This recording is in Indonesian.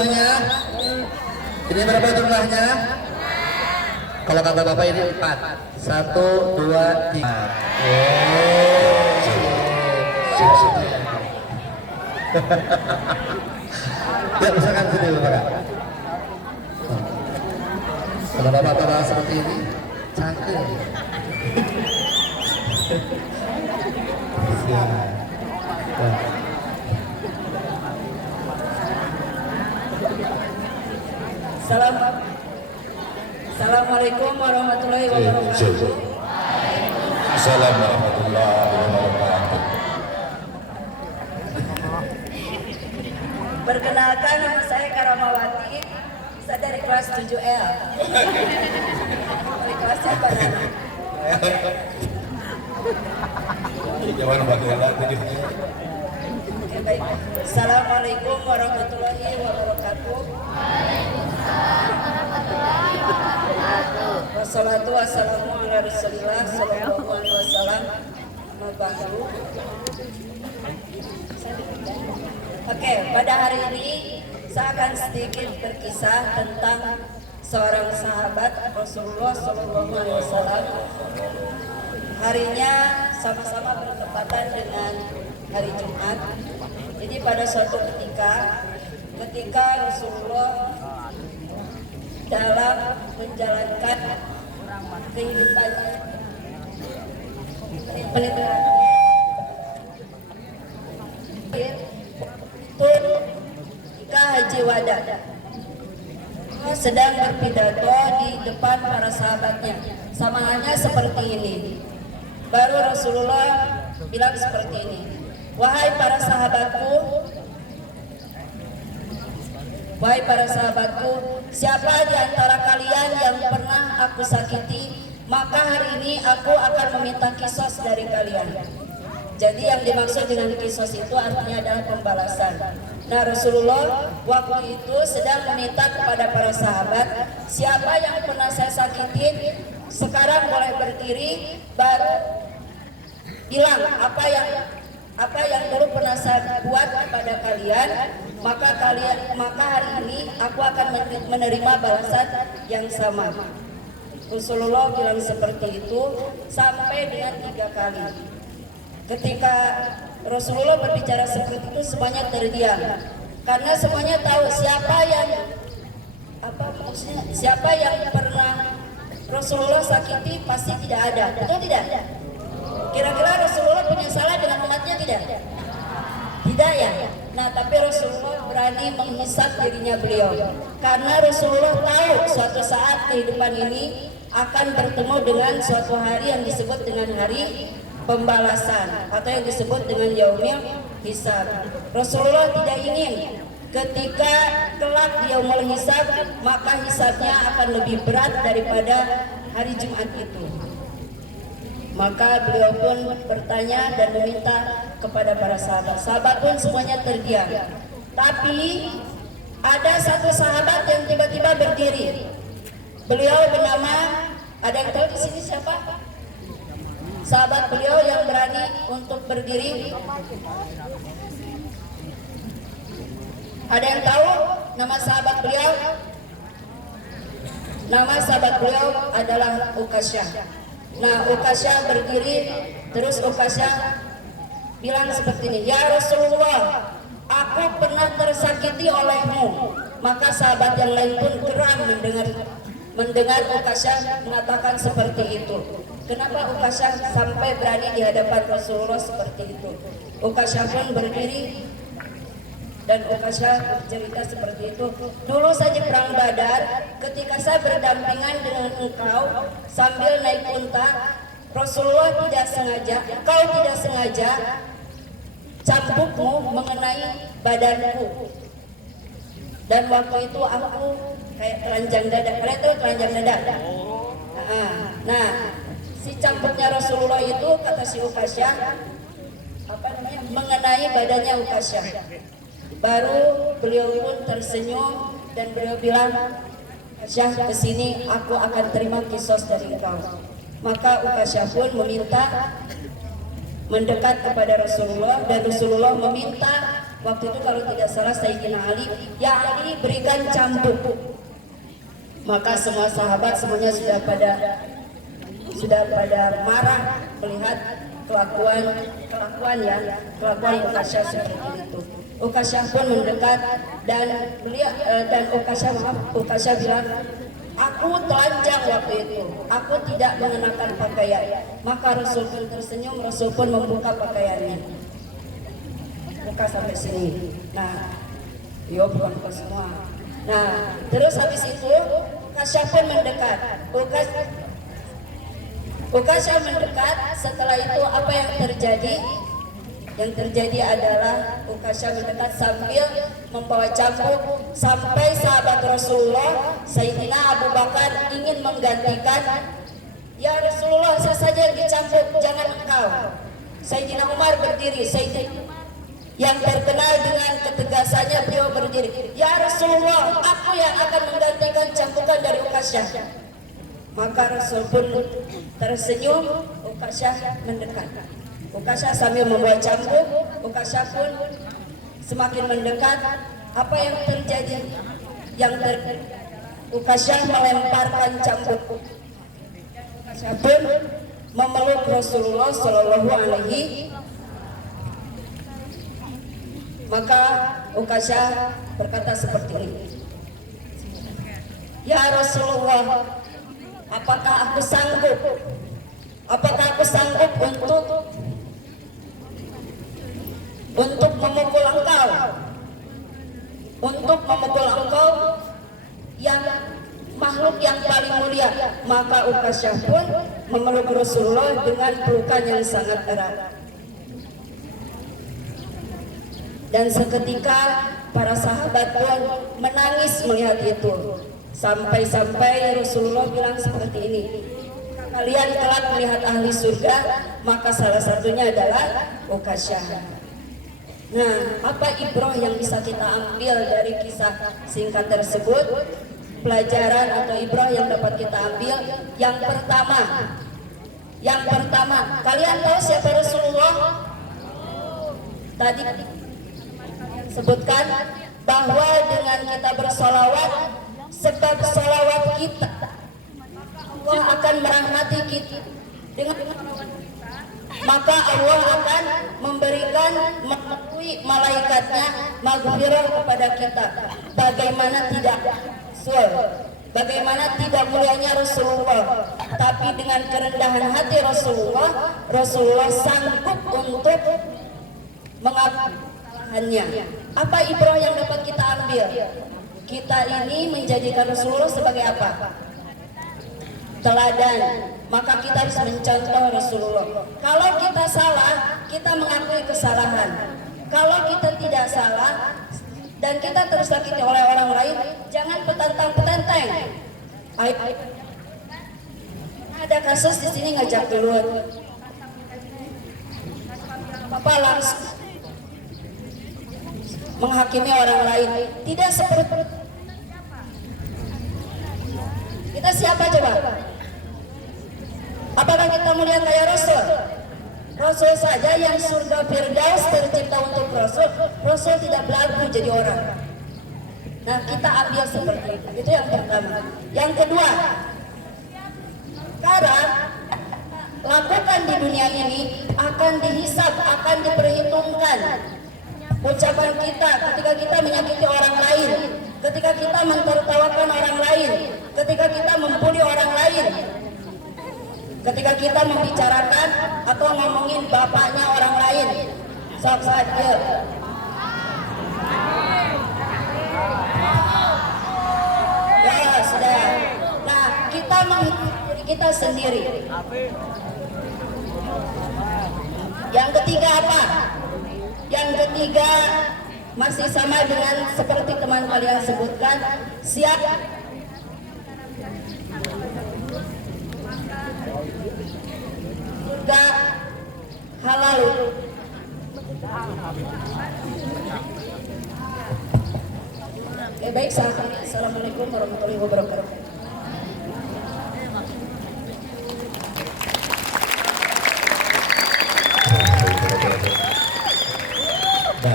jumlahnya? Ini berapa jumlahnya? Kalau kata bapak ini 4. 1, 2, 3. Ya, misalkan sini bapak. Kalau bapak seperti ini, cangkir. Assalamualaikum warahmatullahi wabarakatuh. Assalamualaikum warahmatullahi wabarakatuh. Perkenalkan, nama saya Karamawati, bisa dari kelas 7L. Dari kelas apa? Jangan pakai lagi. Oke, baik. Assalamualaikum warahmatullahi wabarakatuh. Wassalatu wassalamu ala rasulillah sallallahu alaihi wasallam. Oke, pada hari ini saya akan sedikit berkisah tentang seorang sahabat Rasulullah sallallahu alaihi wasallam. Harinya sama-sama bertepatan dengan hari Jumat. Jadi pada suatu ketika Rasulullah dalam menjalankan kehidupan penelitian ketika haji wada sedang berpidato di depan para sahabatnya, sama halnya seperti ini. Baru Rasulullah bilang seperti ini, wahai para sahabatku, siapa di antara kalian yang pernah aku sakiti, maka hari ini aku akan meminta kisos dari kalian. Jadi yang dimaksud dengan kisos itu artinya adalah pembalasan. Nah, Rasulullah waktu itu sedang meminta kepada para sahabat, siapa yang pernah saya sakitin, sekarang boleh berdiri, baru bilang apa yang dulu pernah saya buat kepada kalian, maka hari ini aku akan menerima balasan yang sama. Rasulullah bilang seperti itu sampai dengan 3 kali. Ketika Rasulullah berbicara seperti itu, semuanya terdiam karena semuanya tahu siapa yang pernah Rasulullah sakiti pasti tidak ada, betul tidak? Kira-kira Rasulullah punya salah dengan umatnya tidak? Tidak ya? Nah, tapi Rasulullah berani menghisap dirinya beliau karena Rasulullah tahu suatu saat kehidupan ini akan bertemu dengan suatu hari yang disebut dengan hari pembalasan atau yang disebut dengan yaumil hisab. Rasulullah tidak ingin ketika kelak yaumul hisab maka hisabnya akan lebih berat daripada hari Jumat itu. Maka beliau pun bertanya dan meminta kepada para sahabat. Sahabat pun semuanya terdiam. Tapi ada satu sahabat yang tiba-tiba berdiri. Beliau bernama, ada yang tahu di sini siapa? Sahabat beliau yang berani untuk berdiri. Ada yang tahu nama sahabat beliau? Nama sahabat beliau adalah Ukasyah. Nah, Ukasyah berdiri, terus Ukasyah bilang seperti ini, ya Rasulullah, aku pernah tersakiti olehmu. Maka sahabat yang lain pun geram mendengar Ukasyah mengatakan seperti itu. Kenapa Ukasyah sampai berani di hadapan Rasulullah seperti itu? Ukasyah pun berdiri dan Ukasyah bercerita seperti itu. Dulu saja perang Badar, ketika saya berdampingan dengan engkau sambil naik unta, Rasulullah tidak sengaja, engkau tidak sengaja, cambukmu mengenai badanku. Dan waktu itu aku kayak telanjang dada. Kalian tahu telanjang dada? Nah, si cambuknya Rasulullah itu, kata si Ukasyah, mengenai badannya Ukasyah. Baru beliau pun tersenyum dan beliau bilang, Ukasyah, kesini aku akan terima kisos dari engkau. Maka Ukasyah pun meminta mendekat kepada Rasulullah dan Rasulullah meminta waktu itu kalau tidak salah Sayyidina Ali, ya Ali berikan cambuk. Maka semua sahabat semuanya sudah pada marah melihat kelakuan Ukasyah seperti itu. Ukasyah pun mendekat dan Ukasyah bilang, aku telanjang waktu itu, aku tidak mengenakan pakaian. Maka Rasul pun tersenyum, Rasul pun membuka pakaiannya. Buka sampai sini. Nah, bukan semua. Nah, terus habis itu Ukasyah pun mendekat. Ukasyah mendekat. Setelah itu apa yang terjadi? Yang terjadi adalah Ukasyah mendekat sambil membawa cambuk, sampai sahabat Rasulullah Sayyidina Abu Bakar ingin menggantikan. Ya Rasulullah, saya saja yang dicambuk, jangan engkau. Sayyidina Umar berdiri. Yang terkenal dengan ketegasannya, beliau berdiri. Ya Rasulullah, aku yang akan menggantikan cambukan dari Ukasyah. Maka Rasul pun tersenyum, Ukasyah mendekat. Ukasyah sambil membawa cambuk, Ukasyah pun semakin mendekat. Apa yang terjadi? Ukasyah melemparkan cambuk. Ukasyah pun memeluk Rasulullah Shallallahu Alaihi. Maka Ukasyah berkata seperti ini, ya Rasulullah, apakah aku sanggup untuk memukul engkau, yang makhluk yang paling mulia. Maka Ukasyah pun memeluk Rasulullah dengan pelukan yang sangat erat. Dan seketika para sahabat pun menangis melihat itu. Sampai-sampai Rasulullah bilang seperti ini, kalian telah melihat ahli surga, maka salah satunya adalah Ukasyah. Nah, apa ibrah yang bisa kita ambil dari kisah singkat tersebut? Pelajaran atau ibrah yang dapat kita ambil, yang pertama, kalian tahu siapa Rasulullah? Tadi sebutkan bahwa dengan kita bersolawat, sebab solawat kita, Allah akan merahmati kita. Dengan maka Allah akan memberikan melalui malaikatnya maghfirah kepada kita. Bagaimana tidak mulianya Rasulullah, tapi dengan kerendahan hati Rasulullah sanggup untuk mengampuni. Apa ibrah yang dapat kita ambil? Kita ini menjadikan Rasulullah sebagai apa? Teladan. Maka kita harus mencontoh Rasulullah. Kalau kita salah, kita mengakui kesalahan. Kalau kita tidak salah dan kita tersakiti oleh orang lain, jangan petantang-petenteng. Ada kasus di sini ngajak gelut. Apa langsung menghakimi orang lain, tidak seperti kita. Siapa coba? Apakah kita melihat kayak Rasul saja yang surga Firdaus tercipta untuk Rasul tidak berlaku jadi orang. Nah, kita ambil seperti itu yang pertama. Yang kedua, sekarang lakukan di dunia ini akan dihisab, akan diperhitungkan. Ucapan kita ketika kita menyakiti orang lain, ketika kita mentertawakan orang lain, ketika kita membuli orang lain, ketika kita membicarakan atau ngomongin bapaknya orang lain. Sok saja. Ya sudah. Nah, kita menghitung diri kita sendiri. Yang ketiga apa? Yang ketiga masih sama dengan seperti teman kalian sebutkan, siap surga halal. Baik, assalamualaikum warahmatullahi wabarakatuh.